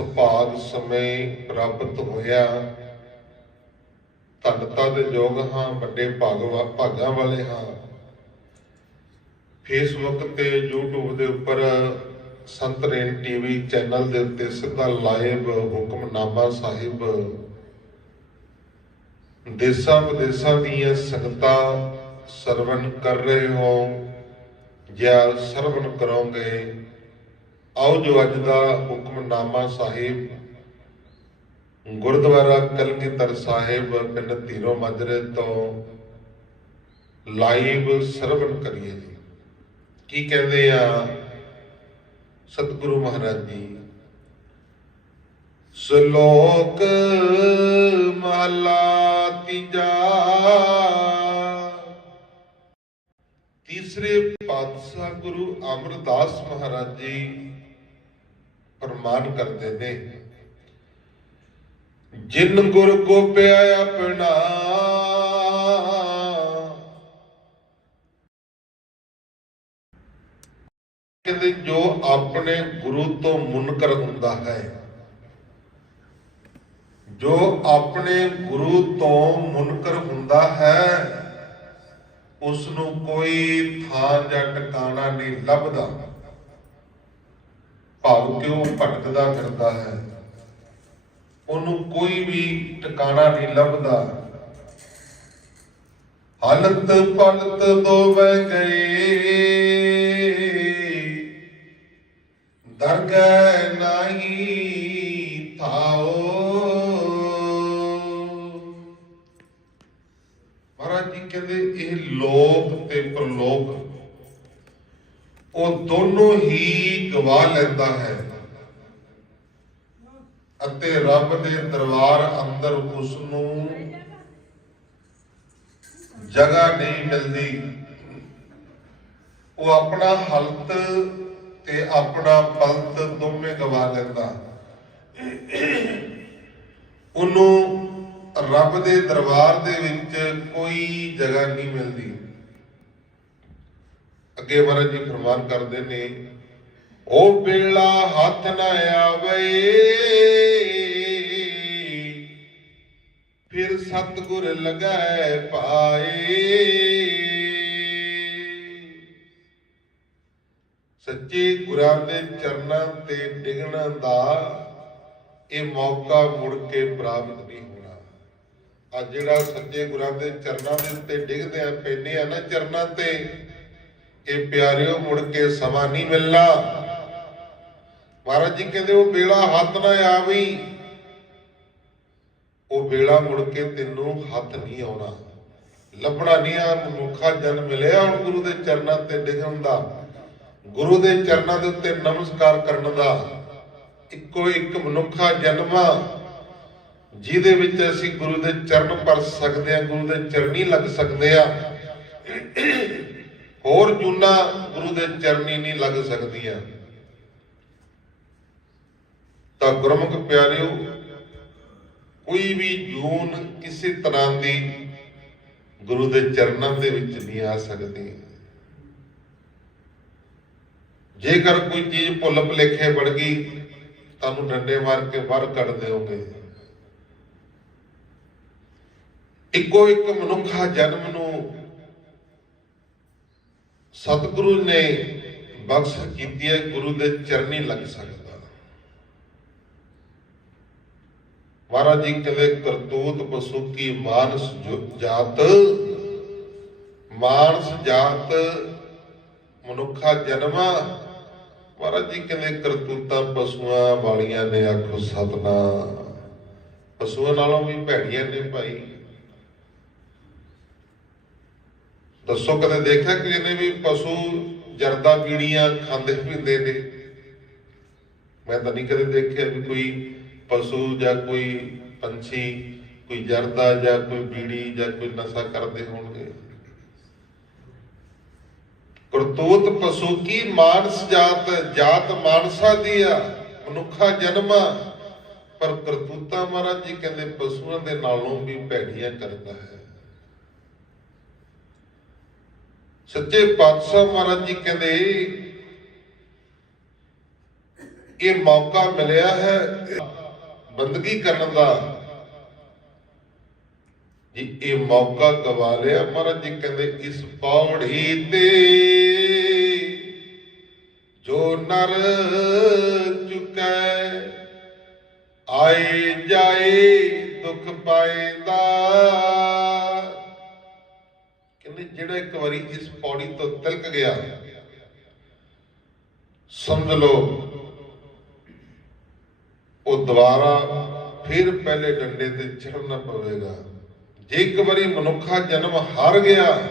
ਸੁਭਾਗ ਸਮੇਂ ਪ੍ਰਾਪਤ ਹੋਇਆ। ਧੰਨਤਾ ਦੇ ਯੋਗ ਹਾਂ, ਵੱਡੇ ਭਾਗਵਾ, ਭਾਗਾਂ ਵਾਲੇ ਹਾਂ। ਫੇਸਬੁੱਕ ਤੇ YouTube ਦੇ ਉੱਪਰ ਸੰਤ ਰੇਨ ਟੀਵੀ ਚੈਨਲ ਦੇ ਉੱਤੇ ਸਿੱਧਾ ਲਾਈਵ ਹੁਕਮਨਾਮਾ ਸਾਹਿਬ। ਦੇਸਾਂ ਵਿਦੇਸਾਂ ਦੀਆਂ ਸੰਗਤਾਂ ਸਰਵਨ ਕਰ ਰਹੇ ਹੋ ਜਾਂ ਸਰਵਨ ਕਰੋਗੇ? ਆਓ ਜੋ ਅੱਜ ਦਾ ਹੁਕਮਨਾਮਾ ਸਾਹਿਬ, ਗੁਰਦੁਆਰਾ ਕਲਗੀਧਰ ਸਾਹਿਬ, ਪਿੰਡ ਧੀਰੋ ਮਾਜਰੇ ਤੋਂ ਲਾਈਵ ਸਰਵਨ ਕਰੀਏ ਜੀ। ਕੀ ਕਹਿੰਦੇ ਆ ਸਤਿਗੁਰੂ ਮਹਾਰਾਜ ਜੀ? ਸ਼ਲੋਕ ਮਹਲਾ ਤੀਜਾ। ਤੀਸਰੇ ਪਾਤਸ਼ਾਹ ਗੁਰੂ ਅਮਰਦਾਸ ਮਹਾਰਾਜ ਜੀ ਫਰਮਾਨ ਕਰਦੇ ਨੇ। ਜਿਨ ਗੁਰ ਗੋਪਿਆ ਆਪਣਾ, ਕਹਿੰਦੇ ਜੋ ਆਪਣੇ ਗੁਰੂ ਤੋਂ ਮੁਨਕਰ ਹੁੰਦਾ ਹੈ, ਜੋ ਆਪਣੇ ਗੁਰੂ ਤੋਂ ਮੁਨਕਰ ਹੁੰਦਾ ਹੈ ਉਸ ਨੂੰ ਕੋਈ ਥਾਂ ਜਾਂ ਟਿਕਾਣਾ ਨਹੀਂ ਲੱਭਦਾ। ਭਾਵ ਕਿਉਂ ਭਟਕਦਾ ਫਿਰਦਾ ਹੈ? ਉਹਨੂੰ ਕੋਈ ਵੀ ਟਿਕਾਣਾ ਨਹੀਂ ਲੱਭਦਾ। ਹਾਲਤ ਪਲਤ ਦੋਵੇਂ ਗਏ। ਦਰਗਹਿ ਨਹੀਂ ਥਾਓ। ਮਹਾਰਾਜ ਜੀ ਕਹਿੰਦੇ, ਇਹ ਲੋਕ ਤੇ ਪ੍ਰਲੋਕ ਉਹ ਦੋਨੋਂ ਹੀ ਗਵਾ ਲੈਂਦਾ ਹੈ। ਅਤੇ ਰੱਬ ਦੇ ਦਰਬਾਰ ਅੰਦਰ ਉਸ ਨੂੰ ਜਗ੍ਹਾ ਨਹੀਂ ਮਿਲਦੀ। ਉਹ ਆਪਣਾ ਹਲਤ ਤੇ ਆਪਣਾ ਪਲਤ ਦੋਵੇਂ ਗਵਾ ਲੈਂਦਾ। ਉਹਨੂੰ ਰੱਬ ਦੇ ਦਰਬਾਰ ਦੇ ਵਿੱਚ ਕੋਈ ਜਗ੍ਹਾ ਨਹੀਂ ਮਿਲਦੀ। ਅੱਗੇ ਮਹਾਰਾਜ ਜੀ ਫਰਮਾਨ ਕਰਦੇ ਨੇ, ਉਹ ਵੇਲਾ ਹੱਥ ਨਾ ਆਵੇ, ਫਿਰ ਸਤਗੁਰ ਲਗਾਏ ਪਾਏ। ਸੱਚੇ ਗੁਰਾਂ ਦੇ ਚਰਨਾਂ ਤੇ ਡਿਗਣ ਦਾ, ਇਹ ਮੌਕਾ ਮੁੜ ਕੇ ਪ੍ਰਾਪਤ ਨਹੀਂ ਹੋਣਾ। ਅੱਜ ਜਿਹੜਾ ਸੱਚੇ ਗੁਰਾਂ ਦੇ ਚਰਨਾਂ ਦੇ ਉੱਤੇ ਡਿੱਗਦੇ ਆ ਪੈਨੇ ਆ ਨਾ ਚਰਨਾਂ ਤੇ ਇਹ ਪਿਆਰਿਓ, ਮੁੜ ਕੇ ਸਮਾਂ ਨਹੀਂ ਮਿਲਣਾ। ਮਹਾਰਾਜ ਜੀ ਕਹਿੰਦੇ, ਉਹ ਵੇਲਾ ਹੱਥ ਨਾ ਆਵੀ। ਉਹ ਵੇਲਾ ਮੁੜ ਕੇ ਤੈਨੂੰ ਹੱਥ ਨਹੀਂ ਆਉਣਾ। ਲੱਭਣਾ ਨਹੀਂ ਆ, ਮਨੁੱਖਾ ਜਨਮ ਮਿਲਿਆ ਹੁਣ ਗੁਰੂ ਦੇ ਚਰਨਾਂ ਤੇ ਡਿੱਗਣ ਦਾ। ਗੁਰੂ ਦੇ ਚਰਨਾਂ ਦੇ ਉੱਤੇ ਨਮਸਕਾਰ ਕਰਨ ਦਾ। ਇੱਕੋ ਇੱਕ ਮਨੁੱਖਾ ਜਨਮਾ ਜਿਹਦੇ ਵਿੱਚ ਅਸੀਂ ਗੁਰੂ ਦੇ ਚਰਨ ਪਰ ਸਕਦੇ ਆ, ਗੁਰੂ ਦੇ ਚਰਨੀ ਲੱਗ ਸਕਦੇ ਆ। ਹੋਰ ਜੁਨਾ ਗੁਰੂ ਦੇ ਚਰਨੀ ਨਹੀਂ ਲੱਗ ਸਕਦੀਆਂ। ਤਾਂ ਗੁਰਮੁਖ ਪਿਆਰਿਓ, ਕੋਈ ਵੀ ਜੂਨ ਕਿਸੇ ਤਰ੍ਹਾਂ ਦੀ ਗੁਰੂ ਦੇ ਚਰਨਾਂ ਦੇ ਵਿੱਚ ਨਹੀਂ ਆ ਸਕਦੀ। ਜੇਕਰ ਕੋਈ ਚੀਜ਼ ਭੁੱਲ ਭੁਲੇਖੇ ਵੜ ਗਈ, ਤੁਹਾਨੂੰ ਡੰਡੇ ਮਾਰ ਕੇ ਬਾਹਰ ਕੱਢ ਦਿਓਗੇ। ਇੱਕੋ ਇੱਕ ਮਨੁੱਖਾ ਜਨਮ ਨੂੰ ਸਤਿਗੁਰੂ ਨੇ ਬਖਸ਼ ਕੀਤੀ ਹੈ, ਗੁਰੂ ਦੇ ਚਰਨੀ ਲੱਗ ਸਕਦਾ। ਮਹਾਰਾਜ ਜੀ ਕਹਿੰਦੇ ਕਰਤੂਤ ਪਸੂਕੀ ਮਾਨਸ ਜਾਤ? ਮਾਨਸ ਜਾਤ ਮਨੁੱਖਾ ਜਨਮਾ? ਮਹਾਰਾਜ ਜੀ ਕਹਿੰਦੇ ਕਰਤੂਤਾਂ ਪਸ਼ੂਆਂ ਵਾਲੀਆਂ ਨੇ ਆਖੋ ਸਤਨਾ ਪਸ਼ੂਆਂ ਨਾਲੋਂ ਵੀ ਭੈੜੀਆਂ ਨੇ ਭਾਈ। ਦੱਸੋ, ਕਦੇ ਦੇਖਿਆ ਕਿ ਇਹਨੇ ਵੀ ਪਸ਼ੂ ਜਰਦਾ ਬੀੜੀਆਂ ਖਾਂਦੇ ਪੀਂਦੇ ਨੇ? ਮੈਂ ਤਾਂ ਨਹੀਂ ਕਦੇ ਦੇਖਿਆ ਵੀ ਕੋਈ ਪਸ਼ੂ ਜਾਂ ਕੋਈ ਪੰਛੀ, ਕੋਈ ਜਰਦਾ ਜਾਂ ਕੋਈ ਬੀੜੀ ਜਾਂ ਕੋਈ ਨਸ਼ਾ ਕਰਦੇ ਹੋਣਗੇ। ਕਰਤੂਤ ਪਸ਼ੂ ਕੀ ਮਾਨਸ ਜਾਤ ਜਾਤ ਮਾਨਸਾ ਦੀ ਆ, ਮਨੁੱਖਾ ਜਨਮ ਆ। ਪਰ ਕਰਤੂਤਾ ਮਹਾਰਾਜ ਜੀ ਕਹਿੰਦੇ ਪਸ਼ੂਆਂ ਦੇ ਨਾਲੋਂ ਵੀ ਭੈੜੀਆਂ ਕਰਦਾ ਹੈ। ਸੱਚੇ ਪਾਤਸ਼ਾਹ ਮਹਾਰਾਜ ਜੀ ਕਹਿੰਦੇ, ਇਹ ਮੌਕਾ ਮਿਲਿਆ ਹੈ ਬੰਦਗੀ ਕਰਨ ਦਾ। ਜੀ, ਇਹ ਮੌਕਾ ਗਵਾ ਲਿਆ ਮਹਾਰਾਜ ਜੀ ਕਹਿੰਦੇ, ਇਸ ਪੌੜੀ ਤੇ ਜੋ ਨਰ ਚੁਕੈ ਆਏ ਜਾਏ ਦੁੱਖ ਪਾਏਦਾ ਕਹਿੰਦੇ ਜਿਹੜਾ ਇੱਕ ਵਾਰੀ ਇਸ ਪੌੜੀ ਤੋਂ ਤਿਲਕ ਗਿਆ, ਸਮਝ ਲਓ, ਉਹ ਦੁਬਾਰਾ ਫਿਰ ਪਹਿਲੇ ਡੰਡੇ ਤੇ ਚੜ੍ਹਨਾ ਪਵੇਗਾ। ਜੇ ਇੱਕ ਵਾਰੀ ਮਨੁੱਖਾ ਜਨਮ ਹਾਰ ਗਿਆ,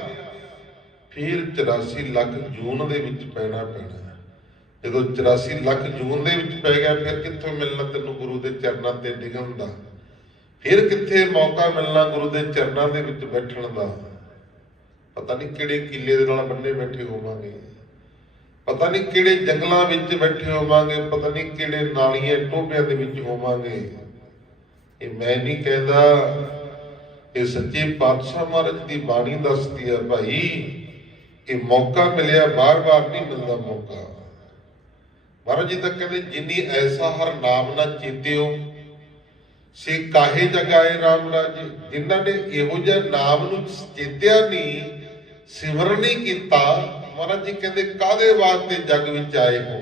ਫਿਰ 84 ਲੱਖ ਜੂਨ ਦੇ ਵਿੱਚ ਪੈਣਾ ਪੈਣਾ। ਜਦੋਂ 84 ਲੱਖ ਜੂਨ ਦੇ ਵਿੱਚ ਪੈ ਗਿਆ, ਫਿਰ ਕਿੱਥੋਂ ਮਿਲਣਾ ਤੈਨੂੰ ਗੁਰੂ ਦੇ ਚਰਨਾਂ ਤੇ ਡਿੱਗਣ ਦਾ? ਫਿਰ ਕਿੱਥੇ ਮੌਕਾ ਮਿਲਣਾ ਗੁਰੂ ਦੇ ਚਰਨਾਂ ਦੇ ਵਿੱਚ ਬੈਠਣ ਦਾ? ਪਤਾ ਨਹੀਂ ਕਿਹੜੇ ਕਿਲੇ ਦੇ ਨਾਲ ਬੰਨੇ ਬੈਠੇ ਹੋਵਾਂਗੇ। ਪਤਾ ਨਹੀਂ ਕਿਹੜੇ ਜੰਗਲਾਂ ਵਿੱਚ ਬੈਠੇ ਹੋਵਾਂਗੇ, ਪਤਾ ਨਹੀਂ ਕਿਹੜੇ ਨਾਲੀਆਂ ਟੋਭਿਆਂ ਦੇ ਵਿੱਚ ਹੋਵਾਂਗੇ। ਇਹ ਮੈਂ ਨਹੀਂ ਕਹਿੰਦਾ, ਇਹ ਸੱਚੇ ਪਾਤਸ਼ਾਹ ਮਹਾਰਾਜ ਦੀ ਬਾਣੀ ਦੱਸਦੀ ਹੈ ਭਾਈ, ਇਹ ਮੌਕਾ ਮਿਲਿਆ, ਬਾਰ-ਬਾਰ ਨਹੀਂ ਮਿਲਦਾ ਮੌਕਾ। ਮਹਾਰਾਜ ਜੀ ਤਾਂ ਕਹਿੰਦੇ, ਜਿੰਨੀ ਐਸਾ ਹਰ ਨਾਮ ਨਾ ਚੇਤਿਓ, ਸੇ ਕਾਹੇ ਜਗਾਏ ਰਾਮ ਰਾਜ? ਜਿਨ੍ਹਾਂ ਨੇ ਇਹੋ ਜਿਹਾ ਨਾਮ ਨੂੰ ਚੇਤਿਆ ਨਹੀਂ ਸਿਮਰਨ ਕੀਤਾ, ਮਹਾਰਾਜ ਜੀ ਕਹਿੰਦੇ ਕਾਦੇ ਵਾਸਤੇ ਜਗ ਵਿੱਚ ਆਏ ਹੋ?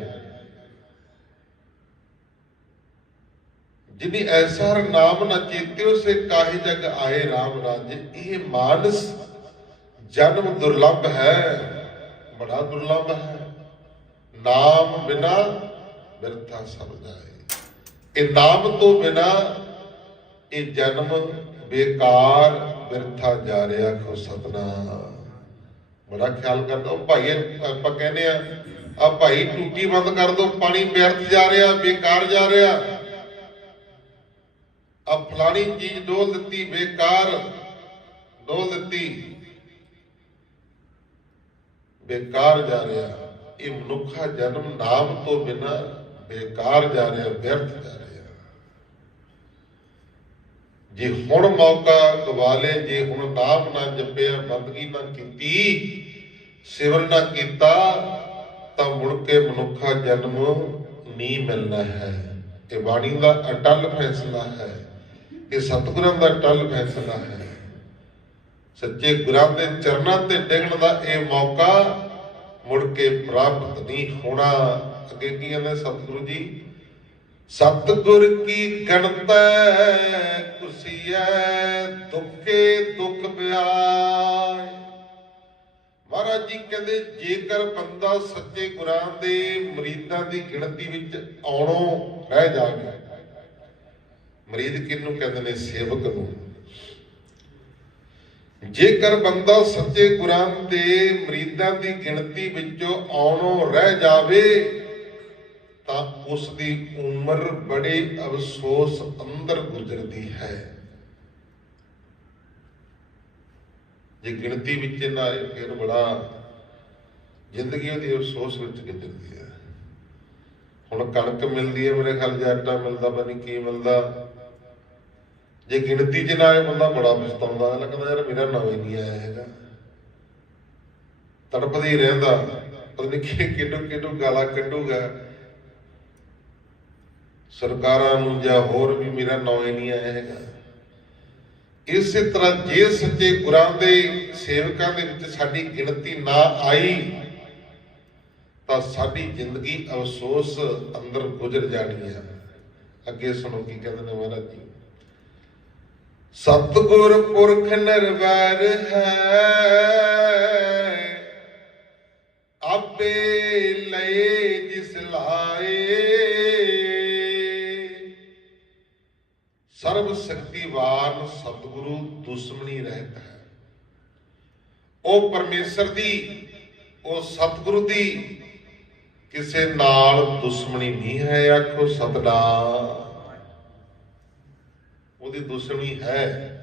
ਜਿਨੀ ਐਸਾ ਨਾਮ ਨਾ ਚੇਤਿਓ ਸੇ ਕਾਹੇ ਜਗ ਆਏ ਰਾਮ ਰਾਜੇ। ਇਹ ਮਾਨਸ ਜਨਮ ਦੁਰਲਭ ਹੈ, ਬੜਾ ਦੁਰਲਭ ਹੈ। ਨਾਮ ਬਿਨਾ ਬਿਰਥਾ ਸਭ ਜਾਏ ਇਹ ਨਾਮ ਤੋਂ ਬਿਨਾ ਇਹ ਜਨਮ ਬੇਕਾਰ ਬਿਰਥਾ ਜਾ ਰਿਹਾ ਖੋ ਸਤਨਾਮ। ਬੜਾ ਖਿਆਲ ਕਰਦਾ ਉਹ ਭਾਈ ਆਪਾਂ ਕਹਿੰਦੇ ਆ ਆ ਭਾਈ ਟੂਟੀ ਬੰਦ ਕਰ ਦੋ, ਪਾਣੀ ਵਿਅਰਥ ਜਾ ਰਿਹਾ, ਬੇਕਾਰ ਜਾ ਰਿਹਾ। ਆ ਫਲਾਣੀ ਚੀਜ਼ ਡੋਲ ਦਿੱਤੀ, ਬੇਕਾਰ ਡੋਲ ਦਿੱਤੀ। ਬੇਕਾਰ ਜਾ ਰਿਹਾ। ਇਹ ਮਨੁੱਖਾ ਜਨਮ ਨਾਮ ਤੋਂ ਬਿਨਾ ਬੇਕਾਰ ਜਾ ਰਿਹਾ, ਵਿਅਰਥ ਜਾ ਰਿਹਾ। ਜੇ ਹੁਣ ਮੌਕਾ ਗਵਾ ਲੇ, ਜੇ ਹੁਣ ਨਾਮ ਨਾ ਜਪਿਆ, ਬੰਦਗੀ ਨਾ ਕੀਤੀ ਸਿਮਰਨ ਨਾ ਕੀਤਾ, ਤਾਂ ਮੁੜ ਕੇ ਮਨੁੱਖਾ ਜਨਮ ਨਹੀਂ ਮਿਲਣਾ ਹੈ। ਇਹ ਬਾਣੀ ਦਾ ਅਟਲ ਫੈਸਲਾ ਹੈ। ਇਹ ਸਤਿਗੁਰਾਂ ਦਾ ਅਟਲ ਫੈਸਲਾ ਹੈ। ਸੱਚੇ ਗੁਰਾਂ ਦੇ ਚਰਨਾਂ ਤੇ ਡਿੱਗਣ ਦਾ ਇਹ ਮੌਕਾ ਮੁੜ ਕੇ ਪ੍ਰਾਪਤ ਨਹੀਂ ਹੋਣਾ। ਅੱਗੇ ਕੀ ਕਹਿੰਦੇ ਸਤਿਗੁਰੂ ਜੀ? ਸਤਿਗੁਰ ਕੀ ਗਣਤੈ ਕੁਸੀਐ ਦੁੱਖੇ ਦੁੱਖ ਬਿਆਏ। ਮਹਾਰਾਜ ਜੀ ਕਹਿੰਦੇ, ਜੇਕਰ ਬੰਦਾ ਸੱਚੇ ਗੁਰਾਂ ਦੇ ਮਰੀਦਾਂ ਦੀ ਗਿਣਤੀ ਵਿੱਚ ਆਉਣੋਂ ਰਹਿ ਜਾਵੇ, ਮਰੀਦ ਕਿਹਨੂੰ ਕਹਿੰਦੇ ਨੇ? ਸੇਵਕ ਨੂੰ। ਜੇਕਰ ਬੰਦਾ ਸੱਚੇ ਗੁਰਾਂ ਦੇ ਮਰੀਦਾਂ ਦੀ ਗਿਣਤੀ ਵਿੱਚੋਂ ਆਉਣੋਂ ਰਹਿ ਜਾਵੇ ਤਾਂ ਉਸ ਦੀ ਉਮਰ ਬੜੇ ਅਫਸੋਸ ਅੰਦਰ ਗੁਜ਼ਰਦੀ ਹੈ। ਜੇ ਗਿਣਤੀ ਵਿੱਚ ਨਾ ਆਏ, ਫਿਰ ਬੜਾ ਜ਼ਿੰਦਗੀ ਉਹਦੀ ਅਫਸੋਸ ਵਿੱਚ ਗੁਜ਼ਰਦੀ ਹੈ। ਹੁਣ ਕਣਕ ਮਿਲਦੀ ਹੈ ਮੇਰੇ ਖਿਆਲ ਜੱਟਾ ਮਿਲਦਾ, ਪਤਾ ਨਹੀਂ ਕੀ ਮਿਲਦਾ। ਜੇ ਗਿਣਤੀ 'ਚ ਨਾ ਆਏ, ਬੰਦਾ ਬੜਾ ਪਛਤਾਉਂਦਾ। ਲੱਗਦਾ ਯਾਰ ਮੇਰਾ ਨਾਂ ਹੀ ਨਹੀਂ ਆਇਆ ਹੈਗਾ। ਤੜਪਦਾ ਰਹਿੰਦਾ। ਪਤਾ ਨਹੀਂ ਕਿ ਕਿੱਡੂ ਗਾਲਾਂ ਕੱਢੂਗਾ। ਸਰਕਾਰਾਂ ਨੂੰ ਜਾਂ ਹੋਰ ਵੀ ਮੇਰਾ ਨਾਂ ਹੀ ਨਹੀਂ ਆਇਆ ਹੈਗਾ। ਇਸੇ ਤਰ੍ਹਾਂ ਜੇ ਸੱਚੇ ਗੁਰਾਂ ਦੇ ਸੇਵਕਾਂ ਦੇ ਵਿੱਚ ਸਾਡੀ ਗਿਣਤੀ ਨਾ ਆਈ, ਤਾਂ ਸਾਡੀ ਜ਼ਿੰਦਗੀ ਅਫਸੋਸ ਅੰਦਰ ਗੁਜ਼ਰ ਜਾਣੀ ਹੈ ਅੱਗੇ ਸੁਣੋ ਕੀ ਕਹਿੰਦੇ ਨੇ ਮਹਾਰਾਜ ਜੀ। ਸਤਿਗੁਰ ਪੁਰਖ ਨਿਰਵੈਰ ਹੈ, ਆਪੇ ਲਏ ਸਰਬ ਸ਼ਕਤੀਵਾਨ ਸਤਿਗੁਰੂ ਦੁਸ਼ਮਣੀ ਰਹਿਤ ਹੈ। ਉਹ ਪਰਮੇਸ਼ਰ ਦੀ, ਉਹ ਸਤਿਗੁਰੂ ਦੀ ਕਿਸੇ ਨਾਲ ਦੁਸ਼ਮਣੀ ਨਹੀਂ ਹੈ, ਆਖੋ ਸਤਨਾਮ। ਉਹਦੀ ਦੁਸ਼ਮਣੀ ਹੈ।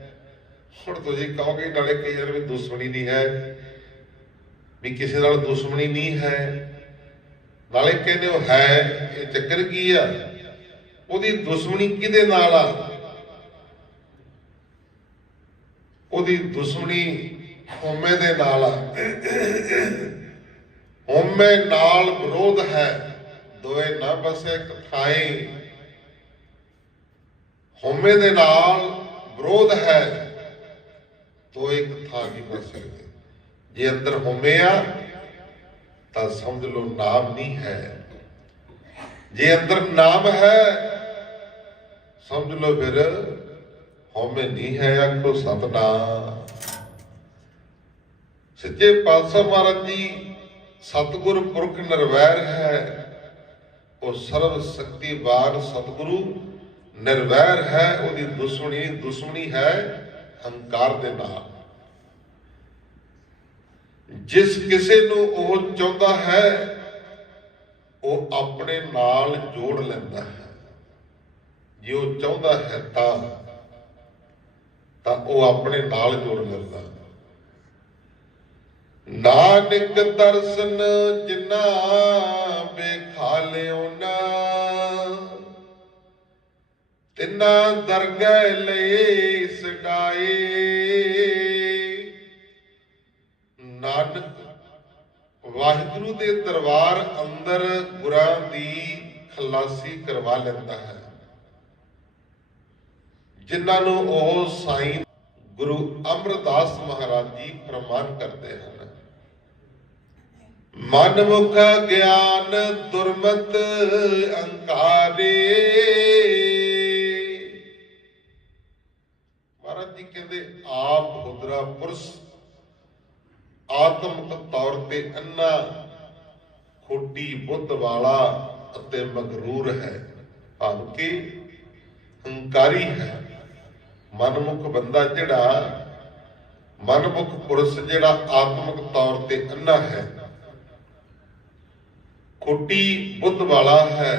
ਹੁਣ ਤੁਸੀਂ ਕਹੋਗੇ ਨਾਲੇ ਕਈ ਵਾਰ ਵੀ ਦੁਸ਼ਮਣੀ ਨਹੀਂ ਹੈ, ਵੀ ਕਿਸੇ ਨਾਲ ਦੁਸ਼ਮਣੀ ਨਹੀਂ ਹੈ। ਨਾਲੇ ਕਹਿੰਦੇ ਉਹ ਹੈ, ਇਹ ਚੱਕਰ ਕੀ ਆ? ਉਹਦੀ ਦੁਸ਼ਮਣੀ ਕਿਹਦੇ ਨਾਲ ਆ? ਉਹਦੀ ਦੁਸ਼ਮਣੀ ਹਉਮੈ ਦੇ ਨਾਲ ਆ। ਹਉਮੈ ਨਾਲ ਵਿਰੋਧ ਹੈ। ਦੋਏ ਨਾ ਬਸੇ ਇੱਕ ਥਾਈ। ਹਉਮੈ ਦੇ ਨਾਲ ਵਿਰੋਧ ਹੈ। ਤੋ ਇੱਕ ਥਾਂ ਨਹੀਂ ਬਸ ਜੇ ਅੰਦਰ ਹਉਮੈ ਆ, ਤਾਂ ਸਮਝ ਲਓ ਨਾਮ ਨਹੀਂ ਹੈ। ਜੇ ਅੰਦਰ ਨਾਮ ਹੈ, ਸਮਝ ਲਓ ਫਿਰ ਹਉਮੈ ਨਹੀਂ ਹੈ ਆਖੋ ਸਤਨਾਮ। ਸੱਚੇ ਪਾਤਸ਼ਾਹ ਮਹਾਰਾਜ ਜੀ, ਸਤਿਗੁਰ ਪੁਰਖ ਨਿਰਵੈਰ ਹੈ। ਉਹ ਸਰਵ ਸ਼ਕਤੀਵਾਨ ਸਤਿਗੁਰੂ ਨਿਰਵੈਰ ਹੈ, ਉਹਦੀ ਦੁਸ਼ਮਣੀ ਦੁਸ਼ਮਣੀ ਹੈ ਹੰਕਾਰ ਦੇ ਨਾਲ। ਜਿਸ ਕਿਸੇ ਨੂੰ ਉਹ ਚਾਹੁੰਦਾ ਹੈ, ਉਹ ਆਪਣੇ ਨਾਲ ਜੋੜ ਲੈਂਦਾ ਹੈ। ਜੇ ਉਹ ਚਾਹੁੰਦਾ ਹੈ ਤਾਂ ਤਾਂ ਉਹ ਆਪਣੇ ਨਾਲ ਜੋੜ ਲੈਂਦਾ ਨਾਨਕ ਦਰਸ਼ਨ ਜਿਨਾ ਵੇਖਾ ਲਿਓ ਨਾ, ਤਿਨਾ ਦਰਗਹਿ ਲਈ ਸਡਾਏ ਨਾਨਕ, ਵਾਹਿਗੁਰੂ ਦੇ ਦਰਬਾਰ ਅੰਦਰ ਗੁਰਾਂ ਦੀ ਖਲਾਸੀ ਕਰਵਾ ਲੈਂਦਾ ਹੈ। ਜਿਨ੍ਹਾਂ ਨੂੰ ਉਹ ਸਾਈਂ ਗੁਰੂ ਅਮਰਦਾਸ ਮਹਾਰਾਜ ਜੀ ਪ੍ਰਮਾਨ ਕਰਦੇ ਹਨ। ਮਨ ਗਿਆਨ ਦੁਰਮਤ ਅੰਕਾਰੇ ਮਹਾਰਾਜ ਜੀ ਕਹਿੰਦੇ, ਆਪ ਹੁਦਰਾ ਪੁਰਸ਼ ਆਤਮਿਕ ਤੌਰ ਤੇ ਅੰਨਾ ਖੋਟੀ ਬੁੱਧ ਵਾਲਾ ਅਤੇ ਮਗਰੂਰ ਹੈ। ਭਾਵ ਕਿ ਹੰਕਾਰੀ ਹੈ। ਮਨਮੁਖ ਬੰਦਾ ਜਿਹੜਾ, ਮਨਮੁਖ ਪੁਰਸ਼ ਜਿਹੜਾ ਆਤਮਿਕ ਤੌਰ ਤੇ ਅੰਨਾ ਹੈ, ਖੋਟੀ ਬੁੱਧ ਵਾਲਾ ਹੈ।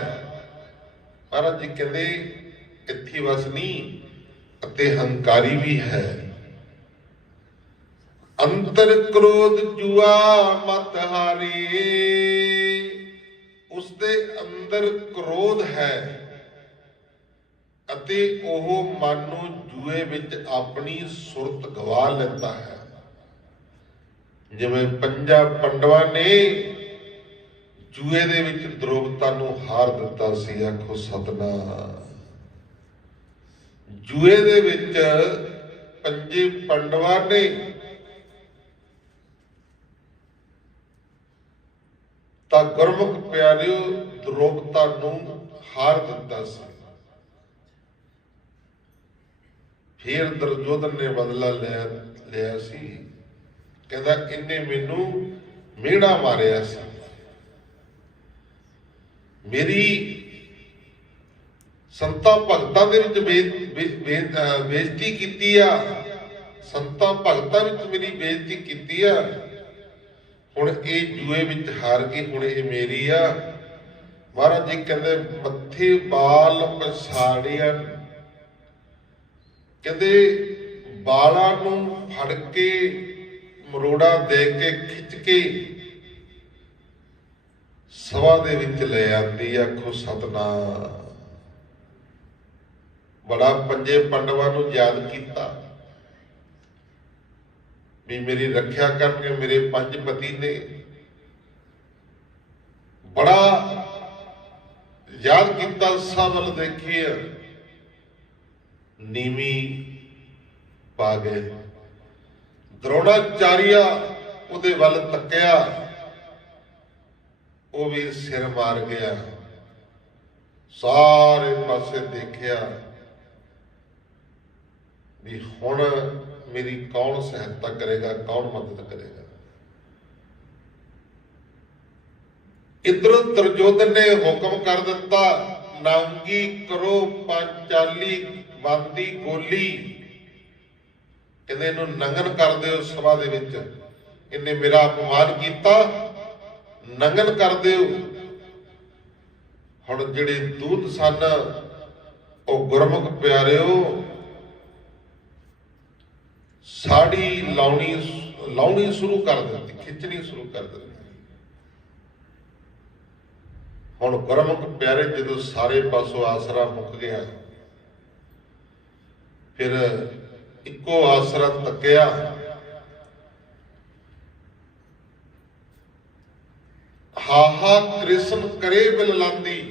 ਮਹਾਰਾਜ ਜੀ ਕਹਿੰਦੇ, ਇੱਥੇ ਵਸ ਨਹੀਂ, ਅਤੇ ਹੰਕਾਰੀ ਵੀ ਹੈ। ਅੰਤਰ ਕ੍ਰੋਧ ਜੁਆ ਮਤ ਹਾਰੇ ਉਸ ਦੇ ਅੰਦਰ ਕ੍ਰੋਧ ਹੈ। ਅਤੇ ਉਹ ਮਨ ਨੂੰ ਜੂਏ ਵਿੱਚ ਆਪਣੀ ਸੁਰਤ ਗਵਾ ਲੈਂਦਾ ਹੈ। ਜਿਵੇਂ ਪੰਜਾ ਪੰਡਵਾਂ ਨੇ ਜੂਏ ਦੇ ਵਿੱਚ ਦ੍ਰੋਪਤਾ ਨੂੰ ਹਾਰ ਦਿੱਤਾ ਸੀ, ਆਖੋ ਸਤਨਾਮ। ਜੂਏ ਦੇ ਵਿੱਚ ਪੰਜੇ ਪੰਡਵਾਂ ਨੇ ਤਾਂ ਗੁਰਮੁਖ ਪਿਆਰਿਓ ਦ੍ਰੋਪਤਾ ਨੂੰ ਹਾਰ ਦਿੱਤਾ ਸੀ। ਫਿਰ ਦਰਜੋਧਨ ਨੇ ਬਦਲਾ ਲਿਆ ਲਿਆ ਸੀ। ਕਹਿੰਦਾ, ਇਹਨੇ ਮੈਨੂੰ ਮਿਹਣਾ ਮਾਰਿਆ ਸੀ। ਮੇਰੀ ਸੰਤਾਂ ਭਗਤਾਂ ਦੇ ਵਿੱਚ ਬੇਇੱਜ਼ਤੀ ਕੀਤੀ ਆ। ਸੰਤਾਂ ਭਗਤਾਂ ਵਿੱਚ ਮੇਰੀ ਬੇਇੱਜ਼ਤੀ ਕੀਤੀ ਆ। ਹੁਣ ਇਹ ਜੂਏ ਵਿੱਚ ਹਾਰ ਗਈ ਹੁਣ ਇਹ ਮੇਰੀ ਆ। ਮਹਾਰਾਜ ਜੀ ਕਹਿੰਦੇ, ਮੱਥੇ ਬਾਲ ਪਛਾੜਿਆ ਕਹਿੰਦੇ ਬਾਲਾਂ ਨੂੰ ਫੜ ਕੇ, ਮਰੋੜਾ ਦੇ ਕੇ, ਖਿੱਚ ਕੇ ਸਭਾ ਦੇ ਵਿੱਚ ਲੈ ਆਂਦੀ, ਆਖੋ ਸਤਨਾ ਬੜਾ ਪੰਜੇ ਪੰਡਵਾਂ ਨੂੰ ਯਾਦ ਕੀਤਾ ਵੀ ਮੇਰੀ ਰੱਖਿਆ ਕਰਨਗੇ ਮੇਰੇ ਪੰਜ ਪਤੀ ਨੇ। ਬੜਾ ਯਾਦ ਕੀਤਾ ਸਭ ਵੱਲ ਦੇਖੀਏ। ਨੀਵੀ ਪਾ ਗਏ। ਦਰੋਣਾਚਾਰੀਆ ਉਹਦੇ ਵੱਲ ਤੱਕਿਆ। ਉਹ ਵੀ ਸਿਰ ਮਾਰ ਗਿਆ। ਸਾਰੇ ਪਾਸੇ ਦੇਖਿਆ ਵੀ ਹੁਣ ਮੇਰੀ ਕੌਣ ਸਹਾਇਤਾ ਕਰੇਗਾ, ਕੌਣ ਮਦਦ ਕਰੇਗਾ। ਇਧਰੋਂ ਦੁਰਜੋਧਨ ਨੇ ਹੁਕਮ ਕਰ ਦਿੱਤਾ ਨਾਂਗੀ ਕਰੋ ਪੰਚਾਲੀ ਬੰਦੀ ਗੋਲੀ। ਕਹਿੰਦੇ ਇਹਨੂੰ ਨੰਗਨ ਕਰ ਦਿਓ ਸਭਾ ਦੇ ਵਿੱਚ। ਇਹਨੇ ਮੇਰਾ ਅਪਮਾਨ ਕੀਤਾ। ਨੰਗਨ ਕਰ ਦਿਓ। ਹੁਣ ਜਿਹੜੇ ਦੂਤ ਸਨ, ਉਹ ਗੁਰਮੁਖ ਪਿਆਰਿਓ, ਸਾੜੀ ਲਾਉਣੀ ਲਾਉਣੀ ਸ਼ੁਰੂ ਕਰ ਦਿੱਤੀ, ਖਿੱਚਣੀ ਸ਼ੁਰੂ ਕਰ ਦਿੱਤੀ। ਹੁਣ ਗੁਰਮੁਖ ਪਿਆਰੇ ਜਦੋਂ ਸਾਰੇ ਪਾਸੋਂ ਆਸਰਾ ਮੁੱਕ ਗਿਆ, ਫਿਰ ਇੱਕੋ ਆਸਰਾ ਤੱਕਿਆ। ਹਾਹਾ ਕ੍ਰਿਸ਼ਨ ਕਰੇ ਬਿਲ ਲਾਂਦੀ।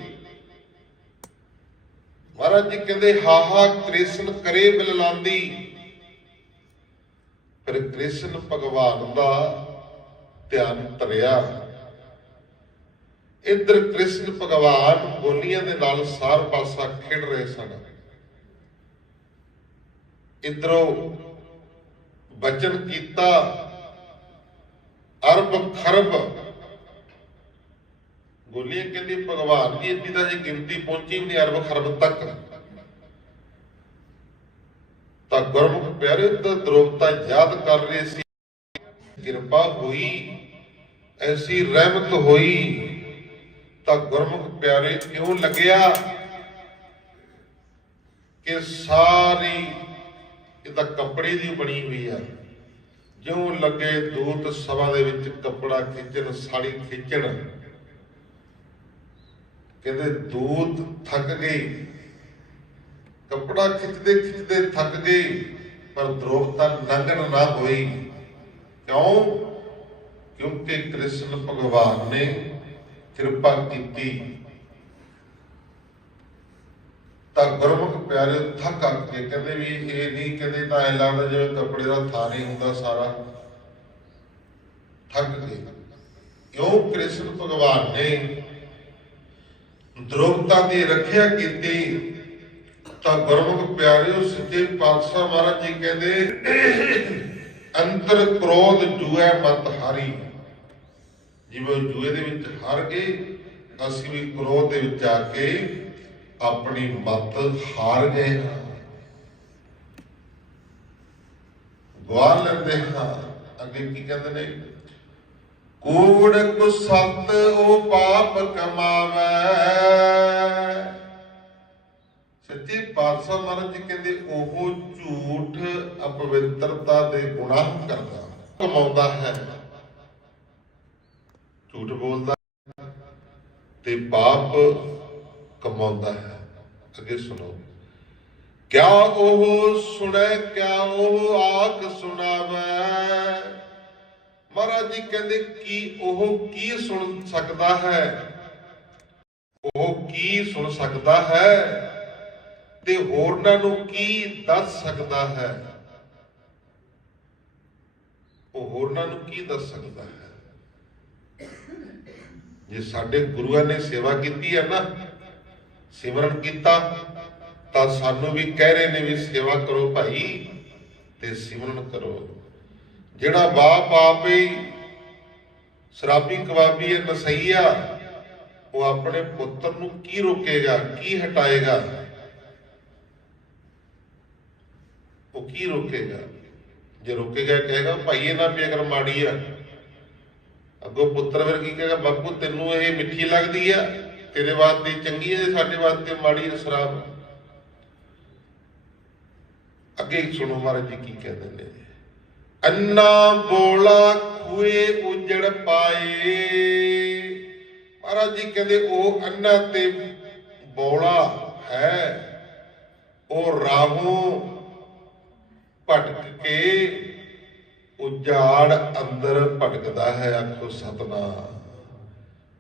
ਮਹਾਰਾਜ ਜੀ ਕਹਿੰਦੇ, ਹਾਹਾ ਕ੍ਰਿਸ਼ਨ ਕਰੇ ਬਿਲ ਲਾਂਦੀ। ਪਰ ਕ੍ਰਿਸ਼ਨ ਭਗਵਾਨ ਦਾ ਧਿਆਨ ਧਰਿਆ। ਇੱਧਰ ਕ੍ਰਿਸ਼ਨ ਭਗਵਾਨ ਬੋਲੀਆਂ ਦੇ ਨਾਲ ਸਾਰ ਪਾਸਾ ਖੇਡ ਰਹੇ ਸਨ। ਇਧਰੋਂ ਬਚਨ ਕੀਤਾ, ਅਰਬ ਖਰਬ। ਗੋਲੀਆਂ ਕਹਿੰਦੀ, ਭਗਵਾਨ ਜੀ ਇੱਦੀ ਤਾਂ ਜੇ ਗਿਣਤੀ ਪਹੁੰਚੀ ਨਹੀਂ ਅਰਬ ਖਰਬ ਤੱਕ। ਤਾਂ ਗੁਰਮੁਖ ਪਿਆਰੇ, ਤਾਂ ਦਰੋਪਤਾ ਯਾਦ ਕਰ ਰਹੇ ਸੀ। ਕਿਰਪਾ ਹੋਈ, ਐਸੀ ਰਹਿਮਤ ਹੋਈ। ਤਾਂ ਗੁਰਮੁਖ ਪਿਆਰੇ, ਕਿਉਂ ਲੱਗਿਆ ਕਿ ਸਾਰੀ ਇਹ ਤਾਂ ਕੱਪੜੇ ਦੀ ਬਣੀ ਹੋਈ ਆ। ਜਿਉਂ ਲੱਗੇ ਦੂਤ ਸਭਾ ਦੇ ਵਿੱਚ ਕੱਪੜਾ ਖਿੱਚਣ, ਸਾੜੀ ਖਿੱਚਣ। ਕਹਿੰਦੇ ਦੂਤ ਥੱਕ ਗਏ। ਕੱਪੜਾ ਖਿੱਚਦੇ ਖਿੱਚਦੇ ਥੱਕ ਗਏ, ਪਰ ਦ੍ਰੋਪਤਾ ਲੰਘਣ ਨਾ ਹੋਈ। ਕਿਉਂ? ਕਿਉਂਕਿ ਕ੍ਰਿਸ਼ਨ ਭਗਵਾਨ ਨੇ ਕਿਰਪਾ ਕੀਤੀ। ਤਾਂ ਗੁਰਮੁਖ ਪਿਆਰੇ ਥੱਕ ਅੱਕ ਕੇ ਕਹਿੰਦੇ ਵੀ ਇਹ ਨਹੀਂ, ਕਹਿੰਦੇ ਤਾਂ ਐ ਲੱਗਦਾ ਜਿਵੇਂ ਕੱਪੜੇ ਦਾ ਥਾਂ ਨਹੀਂ ਹੁੰਦਾ ਸਾਰਾ। ਥੱਕ ਗਏ। ਕਿਉਂ ਕ੍ਰਿਸ਼ਨ ਭਗਵਾਨ ਨੇ ਦ੍ਰੋਪਤਾ ਦੀ ਰੱਖਿਆ ਕੀਤੀ? ਤਾਂ ਗੁਰਮੁਖ ਪਿਆਰਿਓ ਸੱਚੇ ਪਾਤਸ਼ਾਹ ਮਹਾਰਾਜ ਜੀ ਕਹਿੰਦੇ, ਅੰਤਰ ਕ੍ਰੋਧ ਜੂਐ ਮਤ ਹਾਰੀ। ਜਿਵੇਂ ਉਹ ਜੂਏ ਦੇ ਵਿੱਚ ਹਾਰ ਗਏ ਅਸੀਂ ਵੀ ਕ੍ਰੋਧ ਦੇ ਵਿੱਚ ਆ ਕੇ ਆਪਣੀ ਮੱਤ ਹਾਰ ਗਏ ਹਾਂ। ਗਵਾ ਲੈਂਦੇ ਹਾਂ। ਅੱਗੇ ਕੀ ਕਹਿੰਦੇ ਨੇ? ਕੂੜ ਕੁਸਤ ਉਹ ਪਾਪ ਕਮਾਵੇ। ਸੱਚੇ ਪਾਤਸ਼ਾਹ ਮਹਾਰਾਜ ਜੀ ਕਹਿੰਦੇ, ਉਹ ਝੂਠ ਅਪਵਿੱਤਰਤਾ ਦੇ ਗੁਨਾਹ ਕਰਦਾ, ਕਮਾਉਂਦਾ ਹੈ। ਝੂਠ ਬੋਲਦਾ ਤੇ ਪਾਪ ਕਮਾਉਂਦਾ ਹੈ। ਅੱਗੇ ਸੁਣੋ। ਕਿਆ ਉਹ ਸੁਣੈ, ਕਿਆ ਉਹ ਆਖ ਸੁਣਾਵੇ? ਮਹਾਰਾਜ ਜੀ ਕਹਿੰਦੇ ਕੀ ਉਹ ਕੀ ਸੁਣ ਸਕਦਾ ਹੈ? ਉਹ ਕੀ ਸੁਣ ਸਕਦਾ ਹੈ? ਤੇ ਹੋਰਨਾਂ ਨੂੰ ਕੀ ਦੱਸ ਸਕਦਾ ਹੈ? ਉਹ ਹੋਰਨਾਂ ਨੂੰ ਕੀ ਦੱਸ ਸਕਦਾ ਹੈ? ਜੇ ਸਾਡੇ ਗੁਰੂਆਂ ਨੇ ਸੇਵਾ ਕੀਤੀ ਹੈ ਨਾ, ਸਿਮਰਨ ਕੀਤਾ, ਤਾਂ ਸਾਨੂੰ ਵੀ ਕਹਿ ਰਹੇ ਨੇ ਵੀ ਸੇਵਾ ਕਰੋ ਭਾਈ ਤੇ ਸਿਮਰਨ ਕਰੋ। ਜਿਹੜਾ ਬਾਪ ਆਪੇ ਸ਼ਰਾਬੀ ਕਬਾਬੀ ਹੈ, ਨਸਈਆ, ਉਹ ਆਪਣੇ ਪੁੱਤਰ ਨੂੰ ਕੀ ਰੋਕੇਗਾ, ਕੀ ਹਟਾਏਗਾ? ਉਹ ਕੀ ਰੋਕੇਗਾ? ਜੇ ਰੋਕੇਗਾ, ਕਹੇਗਾ, ਭਾਈ, ਇਹ ਨਾ ਪਿਆ ਮਾੜੀ ਆ ਅੱਗੋਂ ਪੁੱਤਰ ਫਿਰ ਕੀ ਕਹੇਗਾ, ਬਾਪੂ ਤੈਨੂੰ ਇਹ ਮਿੱਠੀ ਲੱਗਦੀ ਆ, ਤੇਰੇ ਵਾਸਤੇ ਚੰਗੀ ਹੈ ਸਾਡੇ ਵਾਸਤੇ ਮਾੜੀ ਹੈ ਸ਼ਰਾਬ ਅੱਗੇ ਸੁਣੋ ਮਹਾਰਾਜ ਜੀ ਕੀ ਕਹਿੰਦੇ ਨੇ। ਅੰਨਾ ਬੋਲਾ ਖੂਏ ਉਜੜ ਪਾਏ। ਮਹਾਰਾਜ ਜੀ ਕਹਿੰਦੇ, ਉਹ ਅੰਨਾ ਤੇ ਬੋਲਾ ਹੈ, ਉਹ ਰਾਹੋਂ ਭਟਕ ਕੇ ਉਜਾੜ ਅੰਦਰ ਭਟਕਦਾ ਹੈ ਆਖੋ ਸਤਨਾਮ।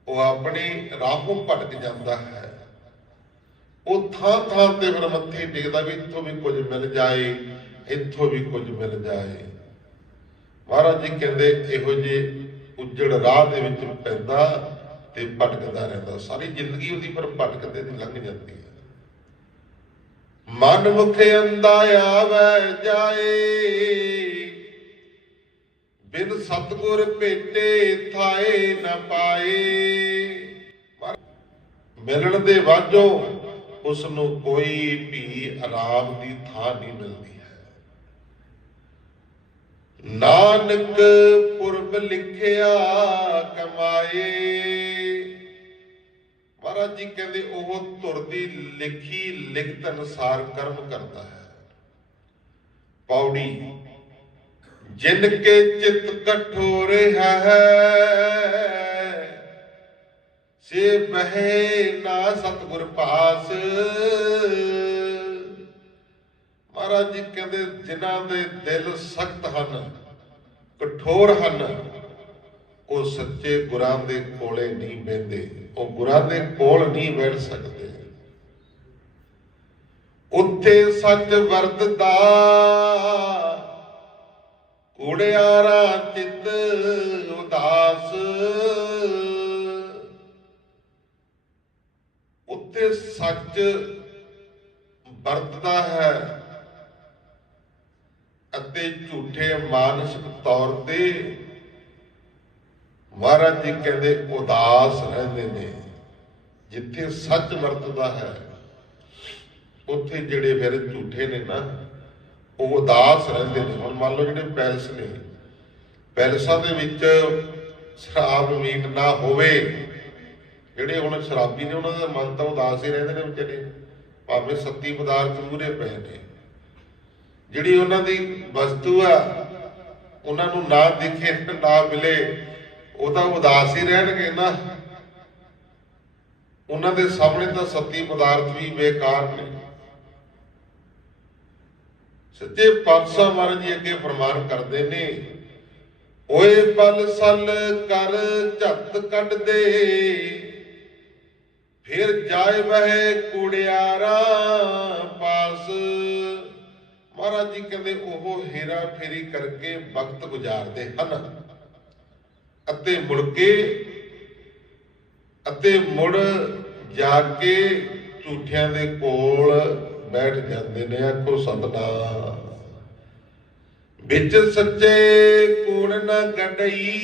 ਉਹ ਆਪਣੀ ਰਾਹੋਂ ਭਟਕ ਜਾਂਦਾ ਹੈ। ਉਹ ਥਾਂ ਥਾਂ ਤੇ ਫਿਰ ਮੱਥੇ ਟੇਕਦਾ ਵੀ ਇੱਥੋਂ ਵੀ ਕੁਝ ਮਿਲ ਜਾਏ, ਇੱਥੋਂ ਵੀ ਕੁਝ ਮਿਲ ਜਾਏ। ਮਹਾਰਾਜ ਜੀ ਕਹਿੰਦੇ ਇਹੋ ਜਿਹੇ ਉੱਜੜ ਰਾਹ ਦੇ ਵਿੱਚ ਪੈਂਦਾ ਤੇ ਭਟਕਦਾ ਰਹਿੰਦਾ। ਸਾਰੀ ਜ਼ਿੰਦਗੀ ਉਹਦੀ ਪਰ ਭਟਕਦੇ ਦੀ ਲੰਘ ਜਾਂਦੀ ਹੈ। ਮਨ ਮੁਖ ਅੰਦਾ ਆਵੇ ਜਾਏ ਬਿਨ ਸਤਗੁਰ ਭੇਟੇ ਥਾਏ ਨ ਪਾਏ। ਮਿਲਣ ਦੇ ਵਾਜੋ ਉਸ ਨੂੰ ਕੋਈ ਵੀ ਆਰਾਮ ਦੀ ਥਾਂ ਨਹੀਂ ਮਿਲਦੀ ਹੈ। ਨਾਨਕ ਪੁਰਬ ਲਿਖਿਆ ਕਮਾਏ। ਮਹਾਰਾਜ ਜੀ ਕਹਿੰਦੇ ਉਹ ਤੁਰਦੀ ਲਿਖੀ ਲਿਖਤ ਅਨੁਸਾਰ ਕਰਮ ਕਰਦਾ ਹੈ। ਪੌੜੀ ਜਿਨ ਕੇ ਚਿਤ ਕਠੋਰ ਹੈ, ਸੇ ਬਹਿ ਨਾ ਸਤਗੁਰ ਪਾਸ ਮਹਾਰਾਜ ਜੀ ਕਹਿੰਦੇ, ਜਿਨ੍ਹਾਂ ਦੇ ਦਿਲ ਸਖਤ ਹਨ, ਕਠੋਰ ਹਨ, ਉਹ ਸੱਚੇ ਗੁਰਾਂ ਦੇ ਕੋਲੇ ਨਹੀਂ ਬਹਿੰਦੇ, ਉਹ ਗੁਰਾਂ ਦੇ ਕੋਲ ਨਹੀਂ ਬੈਠ ਸਕਦੇ। ਉੱਥੇ ਸੱਚ ਵਰਤਦਾ ਕੁੜਿਆਰਾ ਚਿੱਤ ਉਦਾਸ। ਉੱਥੇ ਸੱਚ ਵਰਤਦਾ ਹੈ ਅਤੇ ਝੂਠੇ ਮਾਨਸਿਕ ਤੌਰ ਤੇ ਮਹਾਰਾਜ ਜੀ ਕਹਿੰਦੇ ਉਦਾਸ ਰਹਿੰਦੇ ਨੇ, ਜਿੱਥੇ ਸੱਚ ਵਰਤਦਾ ਹੈ, ਉੱਥੇ ਜਿਹੜੇ ਫਿਰ ਝੂਠੇ ਨੇ ਨਾ ਉਹ ਉਦਾਸ ਰਹਿੰਦੇ ਨੇ। ਹੁਣ ਮੰਨ ਲਓ ਜਿਹੜੇ ਪੈਲਸ ਨੇ, ਪੈਲਸਾਂ ਦੇ ਵਿੱਚ ਸ਼ਰਾਬ ਮੀਟ ਨਾ ਹੋਵੇ, ਜਿਹੜੇ ਹੁਣ ਸ਼ਰਾਬੀ ਨੇ, ਉਹਨਾਂ ਦਾ ਮਨ ਤਾਂ ਉਦਾਸ ਹੀ ਰਹਿੰਦੇ ਨੇ ਵਿਚਾਰੇ। ਭਾਵੇਂ ਸੱਤੀ ਪਦਾਰਥ ਮੂਰੇ ਪਏ ਨੇ। ਜਿਹੜੀ ਉਹਨਾਂ ਦੀ ਵਸਤੂ ਆ, ਉਹਨਾਂ ਨੂੰ ਨਾ ਦਿਖੇ, ਨਾ ਮਿਲੇ, ਉਹ ਤਾਂ ਉਦਾਸ ਹੀ ਰਹਿਣਗੇ ਨਾ। ਉਹਨਾਂ ਦੇ ਸਾਹਮਣੇ ਤਾਂ ਸੱਤੀ ਪਦਾਰਥ ਵੀ ਬੇਕਾਰ ਨੇ। ਸੱਚੇ ਪਾਤਸ਼ਾਹ ਮਹਾਰਾਜ ਜੀ ਅੱਗੇ ਫਰਮਾਨ ਕਰਦੇ ਨੇ, ਓਏ ਬਲ ਸਲ ਕਰ ਝੱਤ ਕੱਢ ਦੇ ਫਿਰ ਜਾਏ ਵਹਿ ਕੁੜਿਆਰਾ ਪਾਸ। ਮਹਾਰਾਜ ਜੀ ਕਹਿੰਦੇ ਉਹ ਹੇਰਾ ਫੇਰੀ ਕਰਕੇ ਵਕਤ ਗੁਜ਼ਾਰਦੇ ਹਨ ਅਤੇ ਮੁੜ ਕੇ, ਅਤੇ ਮੁੜ ਜਾ ਕੇ ਝੂਠਿਆਂ ਦੇ ਕੋਲ ਬੈਠ ਜਾਂਦੇ ਨੇ ਆਖੋ ਸਤਨਾਮ। ਵਿੱਚ ਸੱਚੇ ਕੂੜ ਨਾ ਗੰਢਈ।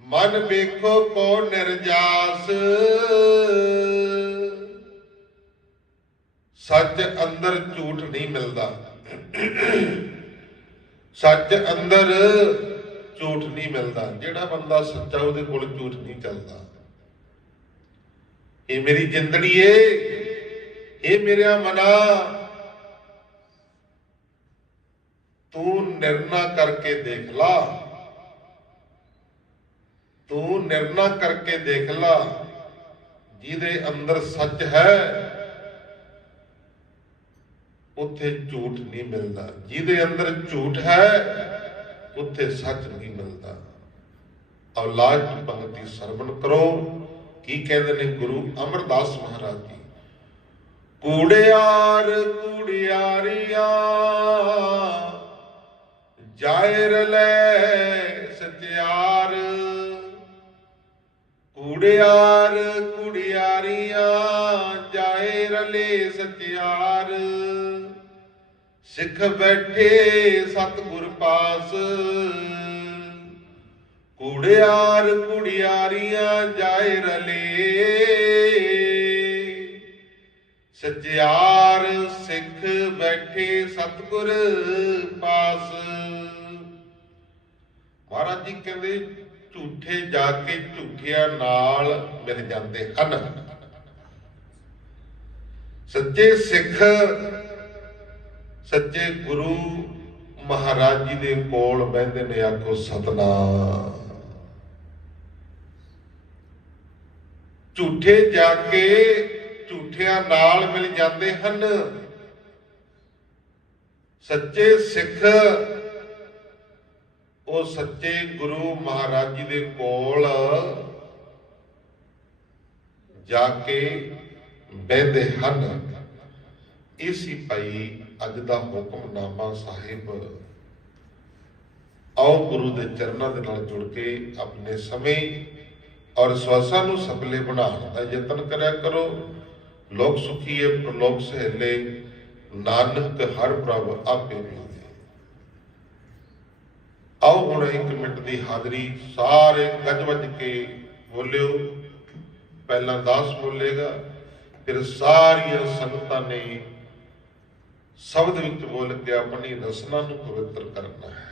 ਮਨ ਵੇਖੋ ਕੋ ਨਿਰਜਾਸ। ਸੱਚ ਅੰਦਰ ਝੂਠ ਨਹੀਂ ਮਿਲਦਾ। ਸੱਚ ਅੰਦਰ ਝੂਠ ਨਹੀਂ ਮਿਲਦਾ। ਜਿਹੜਾ ਬੰਦਾ ਸੱਚਾ ਉਹਦੇ ਕੋਲ ਝੂਠ ਨਹੀਂ ਚੱਲਦਾ। ਇਹ ਮੇਰੀ ਜ਼ਿੰਦੜੀ ਏ, ਇਹ ਮੇਰਿਆ ਮਨਾ। ਤੂੰ ਨਿਰਣਾ ਕਰਕੇ ਦੇਖ ਲਾ। ਤੂੰ ਨਿਰਣਾ ਕਰਕੇ ਦੇਖ ਲਾ, ਜਿਹਦੇ ਅੰਦਰ ਸੱਚ ਹੈ, ਉੱਥੇ ਝੂਠ ਨਹੀਂ ਮਿਲਦਾ। ਜਿਹਦੇ ਅੰਦਰ ਝੂਠ ਹੈ, ਉੱਥੇ ਸੱਚ ਨਹੀਂ ਮਿਲਦਾ। ਔਲਾਦ ਦੀ ਪੰਕਤੀ ਸਰਵਣ ਕਰੋ। ਕੀ ਕਹਿੰਦੇ ਨੇ ਗੁਰੂ ਅਮਰਦਾਸ ਮਹਾਰਾਜ ਜੀ? ਕੂੜਿਆਰ ਕੂੜਿਆਰੀਆਂ, ਜਾਇਰ ਲੈ ਸਤਿਆਰ ਕੂੜਿਆਰ ਕੁੜਿਆਰੀਆਂ ਜਾਏ ਰਲੇ ਸਤਿਆਰ ਸਿੱਖ ਬੈਠੇ ਸਤਿਗੁਰ ਪਾਸ ਕੁੜਿਆਰ ਕੁੜਿਆਰੀਆਂ ਜਾਏ ਰਲੇ। ਸਤਿਆਰ ਸਿੱਖ ਬੈਠੇ ਸਤਿਗੁਰ ਪਾਸ। ਮਹਾਰਾਜ ਜੀ ਕਹਿੰਦੇ, ਝੂਠੇ ਜਾ ਕੇ ਝੂਠਿਆਂ ਨਾਲ ਮਿਲ ਜਾਂਦੇ ਹਨ। ਸੱਚੇ ਸਿੱਖ, ਸੱਚੇ ਗੁਰੂ ਮਹਾਰਾਜ ਜੀ ਦੇ ਕੋਲ ਬਹਿੰਦੇ ਨੇ ਆਖੋ ਸਤਨਾਮ। ਝੂਠੇ ਜਾ ਕੇ ਝੂਠਿਆਂ ਨਾਲ ਮਿਲ ਜਾਂਦੇ ਹਨ। ਸੱਚੇ ਸਿੱਖ, ਉਹ ਸੱਚੇ ਗੁਰੂ ਮਹਾਰਾਜ ਜੀ ਦੇ ਕੋਲ ਜਾ ਕੇ ਬਹਿੰਦੇ ਹਨ। ਇਹ ਸੀ ਭਾਈ ਅੱਜ ਦਾ ਹੁਕਮਨਾਮਾ ਸਾਹਿਬ। ਆਓ ਗੁਰੂ ਦੇ ਚਰਨਾਂ ਦੇ ਨਾਲ ਜੁੜ ਕੇ ਆਪਣੇ ਸਮੇਂ ਔਰ ਸਵਾਸਾਂ ਨੂੰ ਸਫਲੇ ਬਣਾਉਣ ਦਾ ਯਤਨ ਕਰਿਆ ਕਰੋ। ਲੋਕ ਸੁਖੀਏ ਪ੍ਰਲੋਕ ਸਹਿਲੇ, ਨਾਨਕ ਹਰ ਪ੍ਰਭ ਆਪੇ ਮਿਲਦੇ ਆਓ ਹੁਣ ਇੱਕ ਮਿੰਟ ਦੀ ਹਾਜ਼ਰੀ, ਸਾਰੇ ਗੱਜ ਵੱਜ ਕੇ ਬੋਲਿਓ। ਪਹਿਲਾਂ ਦਾਸ ਬੋਲੇਗਾ, ਫਿਰ ਸਾਰੀਆਂ ਸੰਗਤਾਂ ਨੇ ਸ਼ਬਦ ਵਿੱਚ ਬੋਲ ਕੇ ਆਪਣੀ ਰਸਨਾ ਨੂੰ ਪਵਿੱਤਰ ਕਰਨਾ ਹੈ।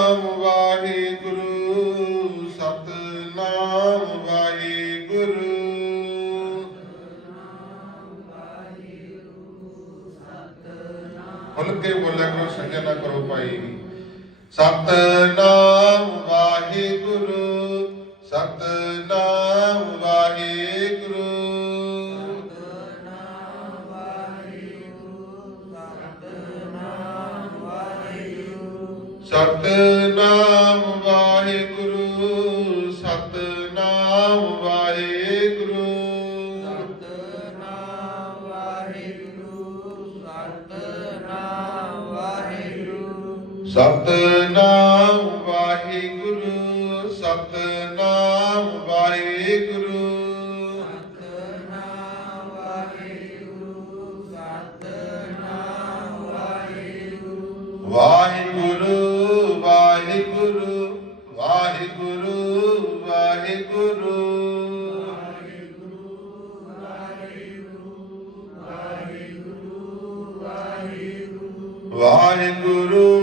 ਪਏਗੀ ਸਤਨਾਮ ਵਾਹਿਗੁਰੂ। ਵਾਹਿਗੁਰੂ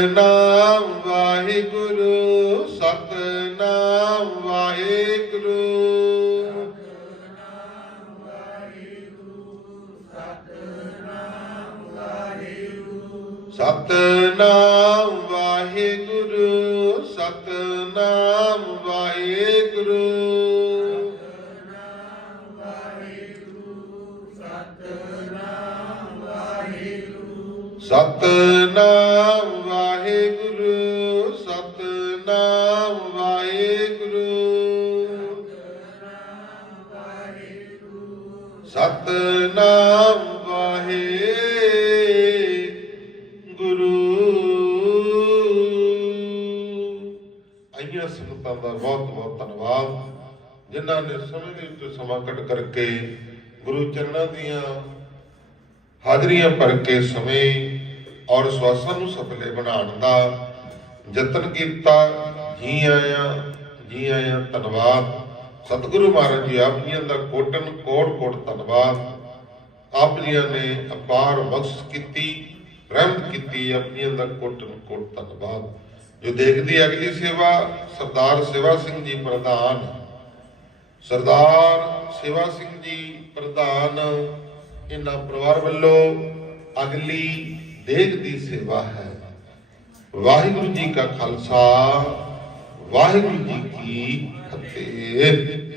ਨਾਮ ਵਾਹਿਗੁਰੂ। ਆਈਆਂ ਸੰਗਤਾਂ ਦਾ ਬਹੁਤ ਬਹੁਤ ਧੰਨਵਾਦ, ਜਿਨ੍ਹਾਂ ਨੇ ਸਮੇਂ ਦੇ ਉੱਤੇ ਸਮਾਂ ਕੱਢ ਕਰਕੇ ਗੁਰੂ ਚਰਨਾਂ ਦੀਆਂ ਹਾਜ਼ਰੀਆਂ ਭਰ ਕੇ ਸਮੇਂ ਔਰ ਸਵਾਸਾਂ ਨੂੰ ਸਫਲੇ ਬਣਾਉਣ ਦਾ ਯਤਨ ਕੀਤਾ। ਜੀ ਆਇਆਂ ਜੀ ਆਇਆਂ, ਧੰਨਵਾਦ। ਸਤਿਗੁਰੂ ਮਹਾਰਾਜ ਜੀ, ਆਪ ਜੀ ਦਾ ਕੋਟਨ ਕੋਟ ਕੋਟ ਧੰਨਵਾਦ। ਆਪ ਜੀਆਂ ਨੇ ਅਪਾਰ ਬਖਸ਼ ਕੀਤੀ, ਰਹਿਮਤ ਕੀਤੀ, ਆਪ ਜੀਆਂ ਦਾ ਕੋਟਨ ਕੋਟ ਧੰਨਵਾਦ। ਜੋ ਦੇਖਦੀ ਅਗਲੀ ਸੇਵਾ ਸਰਦਾਰ ਸੇਵਾ ਸਿੰਘ ਜੀ ਪ੍ਰਧਾਨ। ਸਰਦਾਰ ਸੇਵਾ ਸਿੰਘ ਜੀ ਪ੍ਰਧਾਨ, ਇਹਨਾਂ ਪਰਿਵਾਰ ਵੱਲੋਂ ਅਗਲੀ ਦੇਖ ਦੀ ਸੇਵਾ ਹੈ। ਵਾਹਿਗੁਰੂ ਜੀ ਕਾ ਖਾਲਸਾ, ਵਾਹਿਗੁਰੂ ਜੀ ਕੀ ਫਤਿਹ।